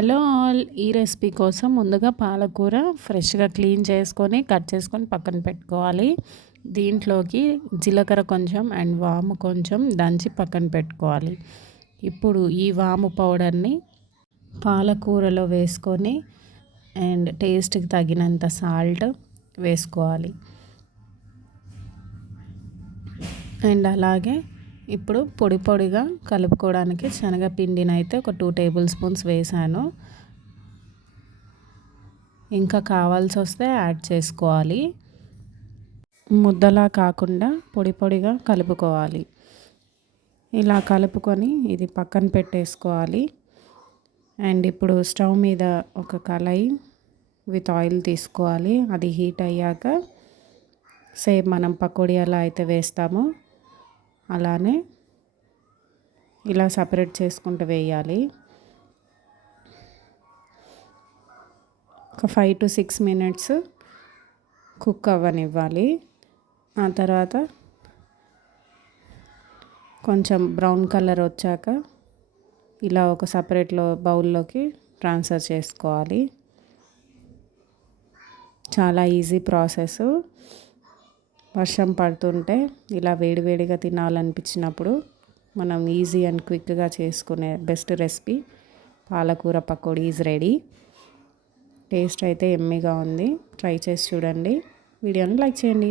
Hello all. ఈ recipe కోసం ముందుగా పాలకూర ఫ్రెష్గా క్లీన్ చేసుకొని కట్ చేసుకొని పక్కన పెట్టుకోవాలి. దీంట్లోకి జీలకర్ర కొంచెం అండ్ వాము కొంచెం దంచి పక్కన పెట్టుకోవాలి. ఇప్పుడు ఈ వాము పౌడర్ని పాలకూరలో వేసుకొని అండ్ టేస్ట్కి తగినంత సాల్ట్ వేసుకోవాలి. అండ్ అలాగే ఇప్పుడు పొడి పొడిగా కలుపుకోవడానికి శనగపిండిని అయితే ఒక టూ టేబుల్ స్పూన్స్ వేసాను. ఇంకా కావాల్సి వస్తే యాడ్ చేసుకోవాలి. ముద్దలా కాకుండా పొడి పొడిగా కలుపుకోవాలి. ఇలా కలుపుకొని ఇది పక్కన పెట్టేసుకోవాలి. అండ్ ఇప్పుడు స్టవ్ మీద ఒక కళాయి విత్ ఆయిల్ తీసుకోవాలి. అది హీట్ అయ్యాక సేమ్ మనం పకోడీ ఎలా అయితే వేస్తామో అలానే ఇలా సపరేట్ చేసుకుంటూ వేయాలి. ఒక five to six minutes cook అవ్వనివ్వాలి. ఆ తర్వాత కొంచెం బ్రౌన్ కలర్ వచ్చాక ఇలా ఒక సపరేట్లో బౌల్లోకి ట్రాన్స్ఫర్ చేసుకోవాలి. చాలా ఈజీ ప్రాసెస్. వర్షం పడుతుంటే ఇలా వేడివేడిగా తినాలనిపించినప్పుడు మనం ఈజీ అండ్ క్విక్గా చేసుకునే బెస్ట్ రెసిపీ పాలకూర పకోడీ ఈజ్ రెడీ టేస్ట్ అయితే ఎమ్మీగా ఉంది. ట్రై చేసి చూడండి. వీడియోని లైక్ చేయండి.